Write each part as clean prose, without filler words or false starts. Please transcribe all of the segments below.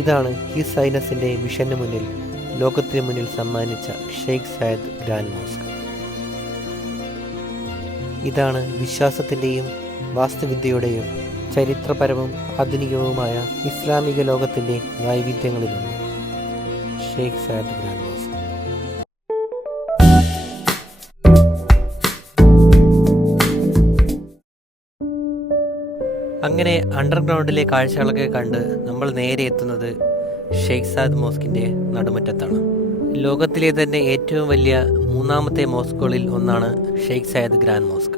ഇതാണ് ഹിസ് ഹൈനസിൻ്റെ മിഷന് മുന്നിൽ ലോകത്തിന് മുന്നിൽ സമ്മാനിച്ച ഷെയ്ഖ് സയദ് ഗ്രാൻഡ് മോസ്ക്. ഇതാണ് വിശ്വാസത്തിൻ്റെയും വാസ്തുവിദ്യയുടെയും ചരിത്രപരവും ആധുനികവുമായ ഇസ്ലാമിക ലോകത്തിൻ്റെ വൈവിധ്യങ്ങളിലൊന്ന്, ഷെയ്ഖ് സയദ് ഗ്രാൻഡ് മോസ്ക്. അങ്ങനെ അണ്ടർഗ്രൗണ്ടിലെ കാഴ്ചകളൊക്കെ കണ്ട് നമ്മൾ നേരെ എത്തുന്നത് ഷെയ്ഖ് സയദ് മോസ്കിൻ്റെ നടുമുറ്റത്താണ്. ലോകത്തിലെ തന്നെ ഏറ്റവും വലിയ മൂന്നാമത്തെ മോസ്കുകളിൽ ഒന്നാണ് ഷെയ്ഖ് സയദ് ഗ്രാൻഡ് മോസ്ക്.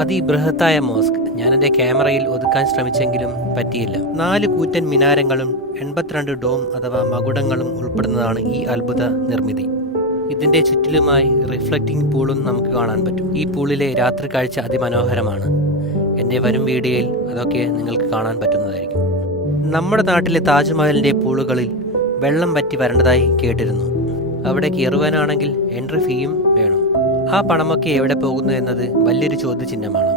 അതിബൃഹത്തായ മോസ്ക് ഞാൻ എൻ്റെ ക്യാമറയിൽ ഒതുക്കാൻ ശ്രമിച്ചെങ്കിലും പറ്റിയില്ല. 4 കൂറ്റൻ മിനാരങ്ങളും 82 ഡോം അഥവാ മകുടങ്ങളും ഉൾപ്പെടുന്നതാണ് ഈ അത്ഭുത നിർമ്മിതി. ഇതിൻ്റെ ചുറ്റിലുമായി റിഫ്ലക്റ്റിംഗ് പൂളും നമുക്ക് കാണാൻ പറ്റും. ഈ പൂളിലെ രാത്രി കാഴ്ച അതിമനോഹരമാണ്. എൻ്റെ വരും വീഡിയോയിൽ അതൊക്കെ നിങ്ങൾക്ക് കാണാൻ പറ്റുന്നതായിരിക്കും. നമ്മുടെ നാട്ടിലെ താജ്മഹലിൻ്റെ പൂളുകളിൽ വെള്ളം വറ്റി വരേണ്ടതായി കേട്ടിരുന്നു. അവിടെ കയറുവാനാണെങ്കിൽ എൻട്രി ഫീയും വേണം. ആ പണമൊക്കെ എവിടെ പോകുന്നു എന്നത് വലിയൊരു ചോദ്യചിഹ്നമാണ്.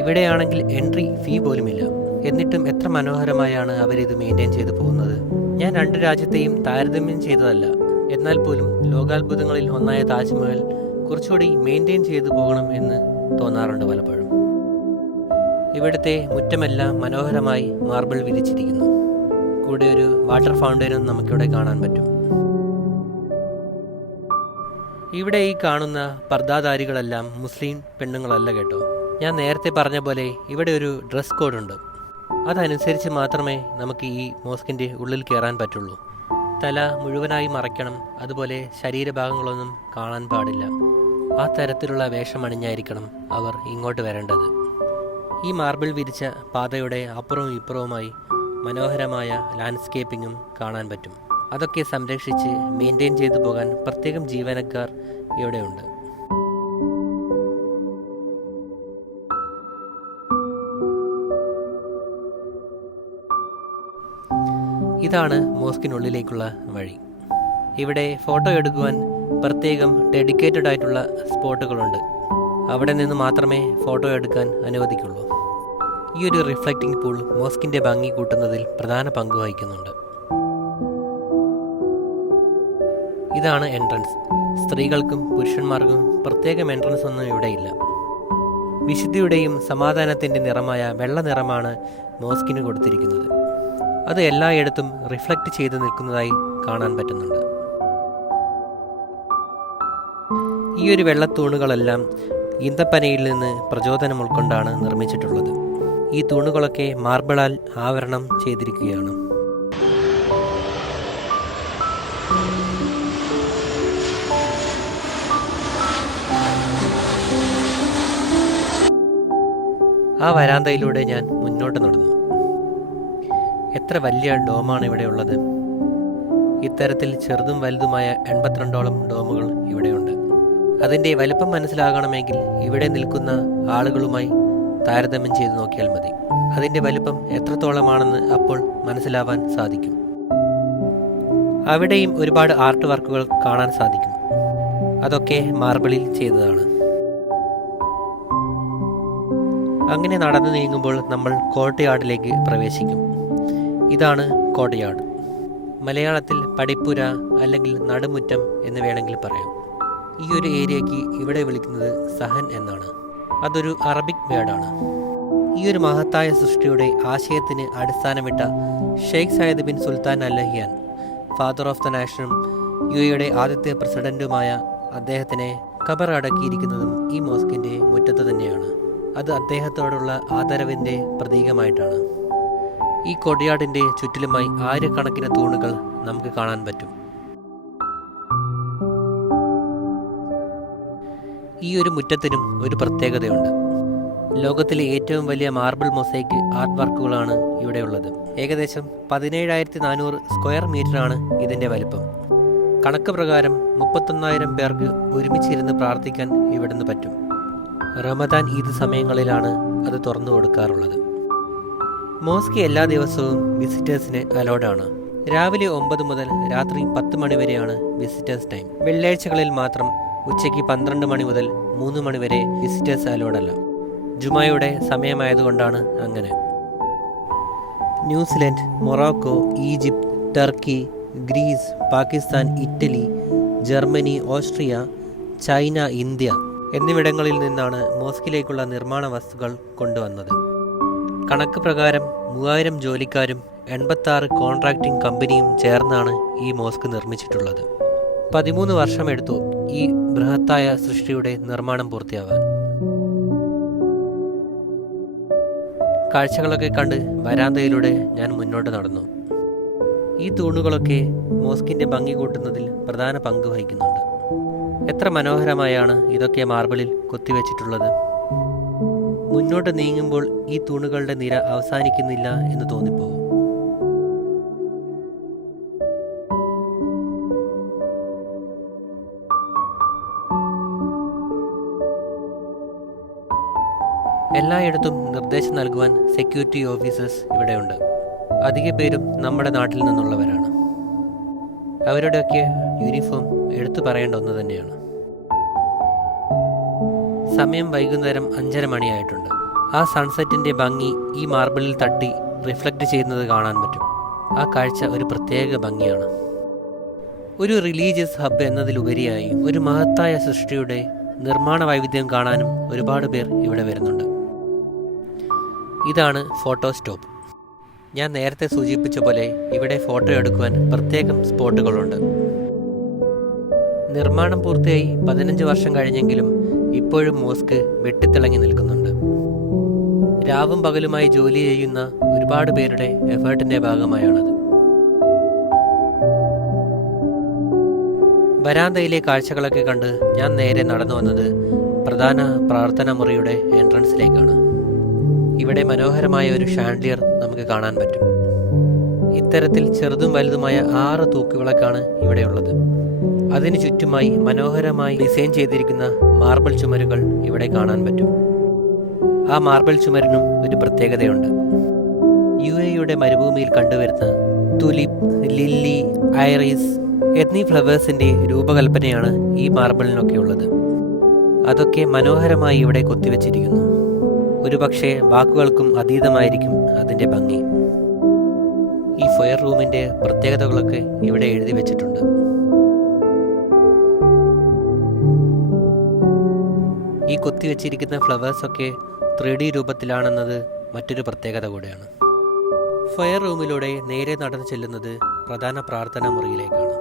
ഇവിടെയാണെങ്കിൽ എൻട്രി ഫീ പോലുമില്ല. എന്നിട്ടും എത്ര മനോഹരമായാണ് അവരിത് മെയിൻറ്റെയിൻ ചെയ്തു പോകുന്നത്. ഞാൻ 2 രാജ്യത്തെയും താരതമ്യം ചെയ്തതല്ല. എന്നാൽ പോലും ലോകാത്ഭുതങ്ങളിൽ ഒന്നായ താജ്മഹൽ കുറച്ചുകൂടി മെയിൻറ്റെയിൻ ചെയ്തു പോകണം എന്ന് തോന്നാറുണ്ട് പലപ്പോഴും. ഇവിടുത്തെ മുറ്റമെല്ലാം മനോഹരമായി മാർബിൾ വിരിച്ചിരിക്കുന്നു. കൂടെ ഒരു വാട്ടർ ഫൗണ്ടൈനും നമുക്കിവിടെ കാണാൻ പറ്റും. ഇവിടെ ഈ കാണുന്ന പർദ്ദാധാരികളെല്ലാം മുസ്ലിം പെണ്ണുങ്ങളല്ല കേട്ടോ. ഞാൻ നേരത്തെ പറഞ്ഞ പോലെ ഇവിടെ ഒരു ഡ്രസ് കോഡുണ്ട്. അതനുസരിച്ച് മാത്രമേ നമുക്ക് ഈ മോസ്കിൻ്റെ ഉള്ളിൽ കയറാൻ പറ്റുള്ളൂ. തല മുഴുവനായി മറയ്ക്കണം. അതുപോലെ ശരീരഭാഗങ്ങളൊന്നും കാണാൻ പാടില്ല. ആ തരത്തിലുള്ള വേഷമണിഞ്ഞായിരിക്കണം അവർ ഇങ്ങോട്ട് വരേണ്ടത്. ഈ മാർബിൾ വിരിച്ച പാതയുടെ അപ്പുറവും ഇപ്പുറവുമായി മനോഹരമായ ലാൻഡ്സ്കേപ്പിങ്ങും കാണാൻ പറ്റും. അതൊക്കെ സംരക്ഷിച്ച് മെയിൻറ്റെയിൻ ചെയ്തു പോകാൻ പ്രത്യേകം ജീവനക്കാർ ഇവിടെയുണ്ട്. ഇതാണ് മോസ്കിനുള്ളിലേക്കുള്ള വഴി. ഇവിടെ ഫോട്ടോ എടുക്കുവാൻ പ്രത്യേകം ഡെഡിക്കേറ്റഡ് ആയിട്ടുള്ള സ്പോട്ടുകളുണ്ട്. അവിടെ നിന്ന് മാത്രമേ ഫോട്ടോ എടുക്കാൻ അനുവദിക്കുള്ളൂ. ഈ ഒരു റിഫ്ലക്റ്റിംഗ് പൂൾ മോസ്കിൻ്റെ ഭംഗി കൂട്ടുന്നതിൽ പ്രധാന പങ്ക് വഹിക്കുന്നുണ്ട്. ഇതാണ് എൻട്രൻസ്. സ്ത്രീകൾക്കും പുരുഷന്മാർക്കും പ്രത്യേകം എൻട്രൻസ് ഒന്നും ഇവിടെയില്ല. വിശുദ്ധിയുടെയും സമാധാനത്തിൻ്റെ നിറമായ വെള്ള നിറമാണ് മോസ്കിന് കൊടുത്തിരിക്കുന്നത്. അത് എല്ലായിടത്തും റിഫ്ലക്റ്റ് ചെയ്ത് നിൽക്കുന്നതായി കാണാൻ പറ്റുന്നുണ്ട്. ഈ ഒരു വെള്ളത്തൂണുകളെല്ലാം ഈന്തപ്പനയിൽ നിന്ന് പ്രചോദനം ഉൾക്കൊണ്ടാണ് നിർമ്മിച്ചിട്ടുള്ളത്. ഈ തൂണുകളൊക്കെ മാർബിളാൽ ആവരണം ചെയ്തിരിക്കുകയാണ്. ആ വരാന്തയിലൂടെ ഞാൻ മുന്നോട്ട് നടന്നു. എത്ര വലിയ ഡോമാണ് ഇവിടെ ഉള്ളത്. ഇത്തരത്തിൽ ചെറുതും വലുതുമായ 82ഓളം ഡോമുകൾ ഇവിടെയുണ്ട്. അതിൻ്റെ വലിപ്പം മനസ്സിലാകണമെങ്കിൽ ഇവിടെ നിൽക്കുന്ന ആളുകളുമായി താരതമ്യം ചെയ്ത് നോക്കിയാൽ മതി. അതിൻ്റെ വലിപ്പം എത്രത്തോളമാണെന്ന് അപ്പോൾ മനസ്സിലാവാൻ സാധിക്കും. അവിടെയും ഒരുപാട് ആർട്ട് വർക്കുകൾ കാണാൻ സാധിക്കും. അതൊക്കെ മാർബിളിൽ ചെയ്തതാണ്. അങ്ങനെ നടന്നു നീങ്ങുമ്പോൾ നമ്മൾ കോർട്ട്യാർഡിലേക്ക് പ്രവേശിക്കും. ഇതാണ് കോർട്ട്യാർഡ്. മലയാളത്തിൽ പടിപ്പുര അല്ലെങ്കിൽ നടുമുറ്റം എന്ന് വേണമെങ്കിൽ പറയാം. ഈ ഒരു ഏരിയയ്ക്ക് ഇവിടെ വിളിക്കുന്നത് സഹൻ എന്നാണ്. അതൊരു അറബിക് വേർഡാണ്. ഈ ഒരു മഹത്തായ സൃഷ്ടിയുടെ ആശയത്തിന് അടിസ്ഥാനമിട്ട Sheikh Zayed bin Sultan Al Nahyan, father of the നാഷനും യുടെ ആദ്യത്തെ പ്രസിഡന്റുമായ അദ്ദേഹത്തിനെ ഖബർ അടക്കിയിരിക്കുന്നതും ഈ മോസ്കിൻ്റെ മുറ്റത്ത് തന്നെയാണ്. അത് അദ്ദേഹത്തോടുള്ള ആദരവിൻ്റെ പ്രതീകമായിട്ടാണ്. ഈ കോർട്ട്യാർഡിൻ്റെ ചുറ്റിലുമായി ആയിരക്കണക്കിന് തൂണുകൾ നമുക്ക് കാണാൻ പറ്റും. ഈ ഒരു മുറ്റത്തിനും ഒരു പ്രത്യേകതയുണ്ട്. ലോകത്തിലെ ഏറ്റവും വലിയ മാർബിൾ മൊസൈക്ക് ആർട്ട് വർക്കുകളാണ് ഇവിടെയുള്ളത്. ഏകദേശം 17,400 സ്ക്വയർ മീറ്ററാണ് ഇതിൻ്റെ വലിപ്പം. കണക്ക് പ്രകാരം 31,000 പേർക്ക് ഒരുമിച്ചിരുന്ന് പ്രാർത്ഥിക്കാൻ ഇവിടുന്ന് പറ്റും. റമദാൻ ഈദ് സമയങ്ങളിലാണ് അത് തുറന്നു കൊടുക്കാറുള്ളത്. മോസ്ക് എല്ലാ ദിവസവും വിസിറ്റേഴ്സിന് അലോഡാണ്. രാവിലെ 9 മുതൽ രാത്രി 10 മണി വരെയാണ് വിസിറ്റേഴ്സ് ടൈം. വെള്ളിയാഴ്ചകളിൽ മാത്രം ഉച്ചയ്ക്ക് 12 മണി മുതൽ 3 മണി വരെ വിസിറ്റേഴ്സ് അലോഡല്ല. ജുമായുടെ സമയമായതുകൊണ്ടാണ് അങ്ങനെ. New Zealand, Morocco, Egypt, Turkey, Greece, Pakistan, Italy, Germany, Austria, China, India എന്നിവിടങ്ങളിൽ നിന്നാണ് മോസ്കിലേക്കുള്ള നിർമ്മാണ വസ്തുക്കൾ കൊണ്ടുവന്നത്. കണക്ക് പ്രകാരം 3000 ജോലിക്കാരും 86 കോൺട്രാക്ടിംഗ് കമ്പനിയും ചേർന്നാണ് ഈ മോസ്ക് നിർമ്മിച്ചിട്ടുള്ളത്. 13 വർഷമെടുത്തു ഈ ബൃഹത്തായ സൃഷ്ടിയുടെ നിർമ്മാണം പൂർത്തിയാവാൻ. കാഴ്ചകളൊക്കെ കണ്ട് വരാന്തയിലൂടെ ഞാൻ മുന്നോട്ട് നടന്നു. ഈ തൂണുകളൊക്കെ മോസ്കിൻ്റെ ഭംഗി കൂട്ടുന്നതിൽ പ്രധാന പങ്ക് വഹിക്കുന്നുണ്ട്. എത്ര മനോഹരമായാണ് ഇതൊക്കെ മാർബിളിൽ കൊത്തിവെച്ചിട്ടുള്ളത്. മുന്നോട്ട് നീങ്ങുമ്പോൾ ഈ തൂണുകളുടെ നിര അവസാനിക്കുന്നില്ല എന്ന് തോന്നിപ്പോകും. എല്ലായിടത്തും നിർദ്ദേശം നൽകുവാൻ സെക്യൂരിറ്റി ഓഫീസേഴ്സ് ഇവിടെയുണ്ട്. അധിക പേരും നമ്മുടെ നാട്ടിൽ നിന്നുള്ളവരാണ്. അവരുടെയൊക്കെ യൂണിഫോം എടുത്തു പറയേണ്ട ഒന്ന് തന്നെയാണ്. സമയം വൈകുന്നേരം 5:30 മണിയായിട്ടുണ്ട്. ആ സൺസെറ്റിൻ്റെ ഭംഗി ഈ മാർബിളിൽ തട്ടി റിഫ്ലക്റ്റ് ചെയ്യുന്നത് കാണാൻ പറ്റും. ആ കാഴ്ച ഒരു പ്രത്യേക ഭംഗിയാണ്. ഒരു റിലീജിയസ് ഹബ്ബ് എന്നതിലുപരിയായി ഒരു മഹത്തായ സൃഷ്ടിയുടെ നിർമ്മാണ വൈവിധ്യം കാണാനും ഒരുപാട് പേർ ഇവിടെ വരുന്നുണ്ട്. ഇതാണ് ഫോട്ടോ സ്റ്റോപ്പ്. ഞാൻ നേരത്തെ സൂചിപ്പിച്ച പോലെ ഇവിടെ ഫോട്ടോ എടുക്കുവാൻ പ്രത്യേകം സ്പോട്ടുകളുണ്ട്. നിർമ്മാണം പൂർത്തിയായി 15 വർഷം കഴിഞ്ഞെങ്കിലും ഇപ്പോഴും മോസ്ക് വെട്ടിത്തിളങ്ങി നിൽക്കുന്നുണ്ട്. രാവും പകലുമായി ജോലി ചെയ്യുന്ന ഒരുപാട് പേരുടെ എഫേർട്ടിൻ്റെ ഭാഗമായാണത്. വരാന്തയിലെ കാഴ്ചകളൊക്കെ കണ്ട് ഞാൻ നേരെ നടന്നു വന്നത് പ്രധാന പ്രാർത്ഥനാ മുറിയുടെ എൻട്രൻസിലേക്കാണ്. ഇവിടെ മനോഹരമായ ഒരു ഷാൻഡിയർ നമുക്ക് കാണാൻ പറ്റും. ഇത്തരത്തിൽ ചെറുതും വലുതുമായ 6 തൂക്കുവിളക്കാണ് ഇവിടെയുള്ളത്. അതിനു ചുറ്റുമായി മനോഹരമായി ഡിസൈൻ ചെയ്തിരിക്കുന്ന മാർബിൾ ചുമരുകൾ ഇവിടെ കാണാൻ പറ്റും. ആ മാർബിൾ ചുമരിനും ഒരു പ്രത്യേകതയുണ്ട്. UAE മരുഭൂമിയിൽ കണ്ടുവരുന്ന തുലിപ്പ്, ലില്ലി, ഐറിസ് എന്നീ ഫ്ലവേഴ്സിൻ്റെ രൂപകൽപ്പനയാണ് ഈ മാർബിളിനൊക്കെ ഉള്ളത്. അതൊക്കെ മനോഹരമായി ഇവിടെ കൊത്തിവെച്ചിരിക്കുന്നു. ഒരുപക്ഷെ വാക്കുകൾക്കും അതീതമായിരിക്കും അതിൻ്റെ ഭംഗി. ഈ ഫയർ റൂമിൻ്റെ പ്രത്യേകതകളൊക്കെ ഇവിടെ എഴുതി വെച്ചിട്ടുണ്ട്. ഈ കൊത്തിവെച്ചിരിക്കുന്ന ഫ്ലവേഴ്സൊക്കെ 3D രൂപത്തിലാണെന്നത് മറ്റൊരു പ്രത്യേകത കൂടെയാണ്. ഫയർ റൂമിലൂടെ നേരെ നടന്നു ചെല്ലുന്നത് പ്രധാന പ്രാർത്ഥനാ മുറിയിലേക്കാണ്.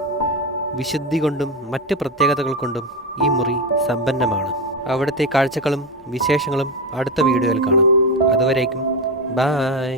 വിശുദ്ധി കൊണ്ടും മറ്റ് പ്രത്യേകതകൾ കൊണ്ടും ഈ മുറി സമ്പന്നമാണ്. അവിടുത്തെ കാഴ്ചകളും വിശേഷങ്ങളും അടുത്ത വീഡിയോയിൽ കാണാം. അതുവരേക്കും ബായ്.